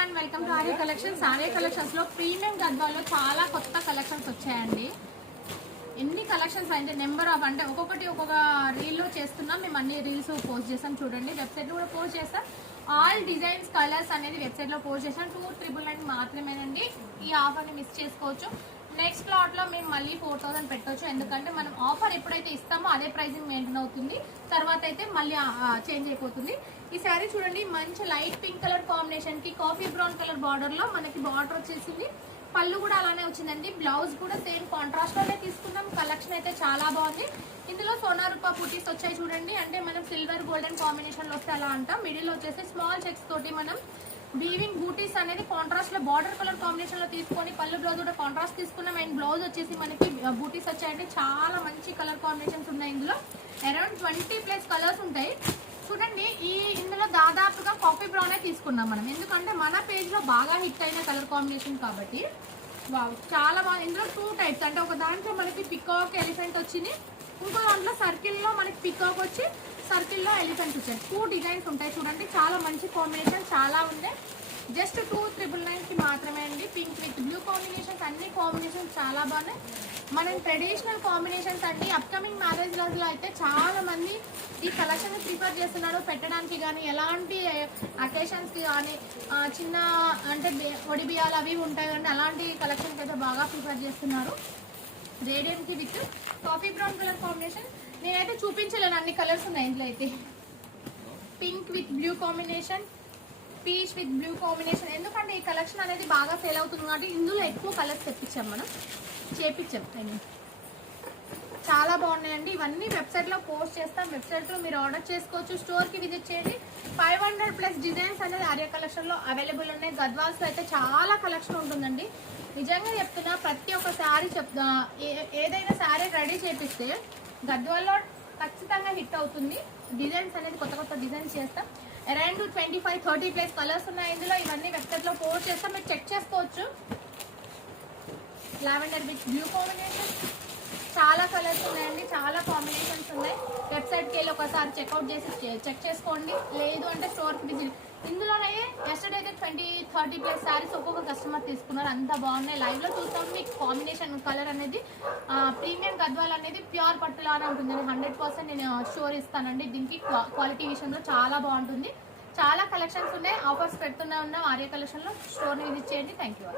Everyone welcome to Arya collections. Arya collections లో premium గద్వాల్లో చాలా కొత్త కలెక్షన్స్ వచ్చాయండి. ఎన్ని కలెక్షన్స్ అంటే నెంబర్ ఆఫ్ అంటే ఒక్కొక్కటి ఒక్కొక్క రీల్లో చేస్తున్నాం. మేము అన్ని రీల్స్ పోస్ట్ చేస్తాం, చూడండి. వెబ్సైట్లో కూడా పోస్ట్ చేస్తాం. ఆల్ డిజైన్స్ కలర్స్ అనేది వెబ్సైట్లో పోస్ట్ చేస్తాం. 2,999 మాత్రమేనండి. ఈ ఆఫర్ని మిస్ చేసుకోవచ్చు. నెక్స్ట్ ప్లాట్ లో మేము మళ్ళీ 4,000 పెట్టవచ్చు. ఎందుకంటే మనం ఆఫర్ ఎప్పుడైతే ఇస్తామో అదే ప్రైసింగ్ మెయింటైన్ అవుతుంది. తర్వాత అయితే మళ్ళీ చేంజ్ అయిపోతుంది. ఈ శారీ చూడండి, మంచి లైట్ పింక్ కలర్ కాంబినేషన్ కి కాఫీ బ్రౌన్ కలర్ బార్డర్ లో మనకి బార్డర్ వచ్చేసింది. పళ్ళు కూడా అలానే వచ్చిందండి. బ్లౌజ్ కూడా సేమ్ కాంట్రాస్ట్ లోనే తీసుకున్నాం. కలెక్షన్ అయితే చాలా బాగుంది. ఇందులో సోనా రూపా బూటీస్ వచ్చాయి చూడండి. అంటే మనం సిల్వర్ గోల్డెన్ కాంబినేషన్ లో వస్తే అలా అంటాం. మిడిల్ వచ్చేసి స్మాల్ చెక్స్ తోటి మనం వీవింగ్ బూటీస్ అనేది కాంట్రాస్ట్ లో బార్డర్ కలర్ కాంబినేషన్ లో తీసుకొని పళ్ళు బ్లౌజ్ కూడా కాంట్రాస్ట్ తీసుకున్నాం. అండ్ బ్లౌజ్ వచ్చేసి మనకి బూటీస్ వచ్చాయంటే చాలా మంచి కలర్ కాంబినేషన్స్ ఉన్నాయి. ఇందులో అరౌండ్ 20+ కలర్స్ ఉంటాయి చూడండి. ఇందులో దాదాపుగా కాఫీ బ్రౌన్ తీసుకున్నాం మనం, ఎందుకంటే మన పేజ్ లో బాగా హిట్ అయిన కలర్ కాంబినేషన్ కాబట్టి. వావ్, చాలా బాగా. ఇందులో 2 టైప్స్, అంటే ఒక దాంట్లో మనకి పికాక్ ఎలిఫెంట్ వచ్చింది, ఇంకో దాంట్లో సర్కిల్ లో మనకి పికాక్ వచ్చి సర్కిల్ లో ఎలిఫెంట్ వచ్చాయి. 2 డిజైన్స్ ఉంటాయి చూడండి. చాలా మంచి కాంబినేషన్, చాలా ఉంది. జస్ట్ 2,999 కి మాత్రమే అండి. పింక్ విత్ బ్లూ కాంబినేషన్స్, అన్ని కాంబినేషన్స్ చాలా బాగున్నాయి. మనం ట్రెడిషనల్ కాంబినేషన్స్ అన్ని అప్కమింగ్ మ్యారేజ్ లో అయితే చాలా మంది ఈ కలెక్షన్ ప్రిఫర్ చేస్తున్నారు పెట్టడానికి. కానీ ఎలాంటి అకేషన్స్ కి కానీ చిన్న అంటే ఒడి బియ్యాలు అవి ఉంటాయి కానీ అలాంటి కలెక్షన్కి అయితే బాగా ప్రిఫర్ చేస్తున్నారు. రేడియంట్ కి with coffee brown colour combination. నేనైతే చూపించలేను, అన్ని కలర్స్ ఉన్నాయి ఇందులో అయితే. Pink with blue combination, peach with blue combination. ఎందుకంటే ఈ కలెక్షన్ అనేది బాగా సేల్ అవుతుంది కాబట్టి ఇందులో ఎక్కువ కలర్స్ తెప్పించాం, మనం చేపించాం. చాలా బాగున్నాయండి. ఇవన్నీ వెబ్సైట్లో పోస్ట్ చేస్తాం. వెబ్సైట్లో మీరు ఆర్డర్ చేసుకోవచ్చు. స్టోర్కి విజిట్ చేయండి. 500+ డిజైన్స్ అనేది ఆర్య కలెక్షన్లో అవైలబుల్ ఉన్నాయి. గద్వాల్స్లో అయితే చాలా కలెక్షన్ ఉంటుందండి. నిజంగా చెప్తున్నా, ప్రతి ఒక్క శారీ ఏదైనా శారీ రెడీ చేపిస్తే గద్వాల్లో ఖచ్చితంగా హిట్ అవుతుంది. డిజైన్స్ అనేది కొత్త కొత్త డిజైన్స్ చేస్తాం. అరౌండ్ 25-30+ కలర్స్ ఉన్నాయి ఇందులో. ఇవన్నీ వెబ్సైట్లో పోస్ట్ చేస్తాం, మీరు చెక్ చేసుకోవచ్చు. లావెండర్ విత్ బ్లూ కాంబినేషన్, చాలా కలర్స్ ఉన్నాయండి, చాలా కాంబినేషన్స్ ఉన్నాయి. వెబ్సైట్కి వెళ్ళి ఒకసారి చెక్అవుట్ చేసి చెక్ చేసుకోండి. లేదు అంటే స్టోర్కి విజిట్. ఇందులోనే ఎస్టర్డే అయితే 20-30+ శారీస్ ఒక్కొక్క కస్టమర్ తీసుకున్నారు. అంత బాగున్నాయి. లైవ్ లో చూస్తాం. మీకు కాంబినేషన్ కలర్ అనేది ప్రీమియం గద్వాల్ అనేది ప్యూర్ పట్టులానే ఉంటుంది. 100% నేను షోర్ ఇస్తానండి. దీనికి క్వాలిటీ విషయంలో చాలా బాగుంటుంది. చాలా కలెక్షన్స్ ఉన్నాయి. ఆఫర్స్ పెడుతూనే ఉన్నాం ఆర్య కలెక్షన్లో. స్టోర్ని విజిట్ చేయండి. Thank you.